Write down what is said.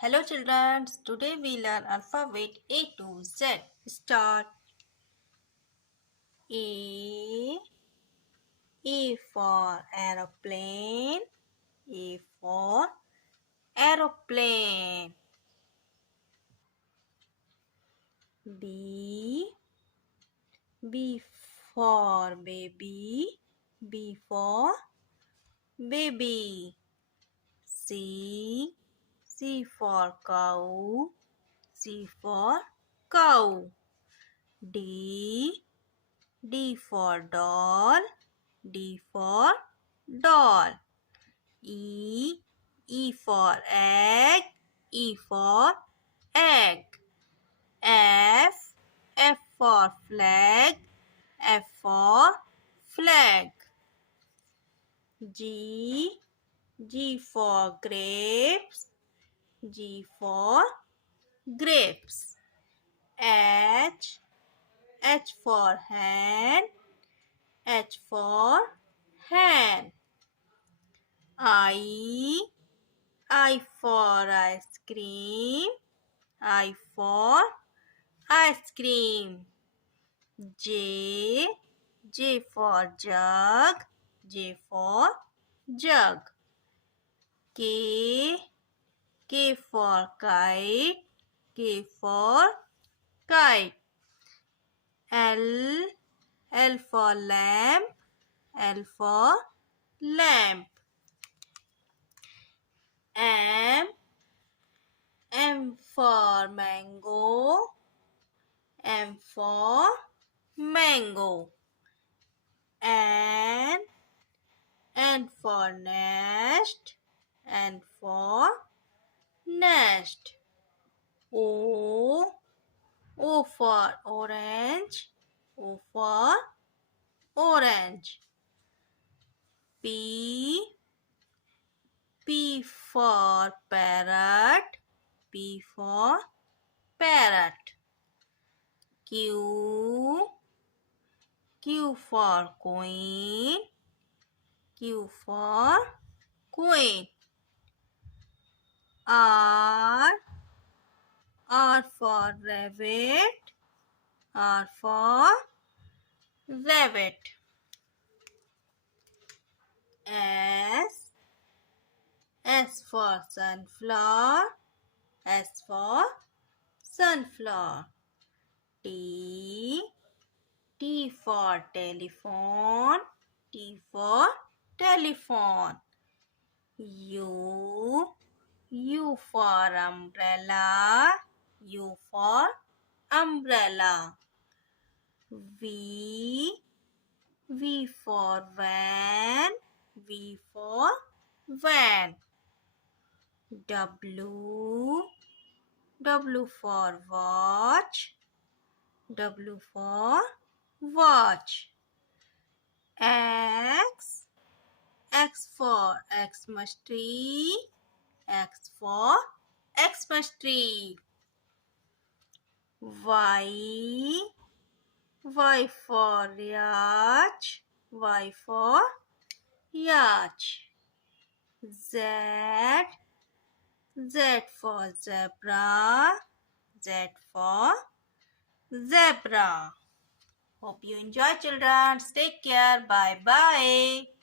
Hello children, today we learn alphabet A to Z. Start. A. A for aeroplane. A for aeroplane. B. B for baby. B for baby. C. C for cow. C for cow. D. D for doll. D for doll. E. E for egg. E for egg. F. F for flag. F for flag. G. G for grapes. G for grapes. H. H for hand. H for hand. I for ice cream. I for ice cream. J. J for jug. J for jug. K. K for kite. K for kite. L. L for lamp. L for lamp. M. M for mango. M for mango. N. N for nest. N for nest. O. O for orange. O for orange. P. P for parrot. P for parrot. Q. Q for queen. Q for queen. R. R for rabbit. R for rabbit. S. S for sunflower. S for sunflower. T. T for telephone. T for telephone. U. U for umbrella. U for umbrella. V. V for van. V for van. W. W for watch. W for watch. X. X for Xmas tree. X for Xmas tree. Y. Y for yacht. Y for yacht. Z. Z for zebra. Z for zebra. Hope you enjoy children. Take care. Bye bye.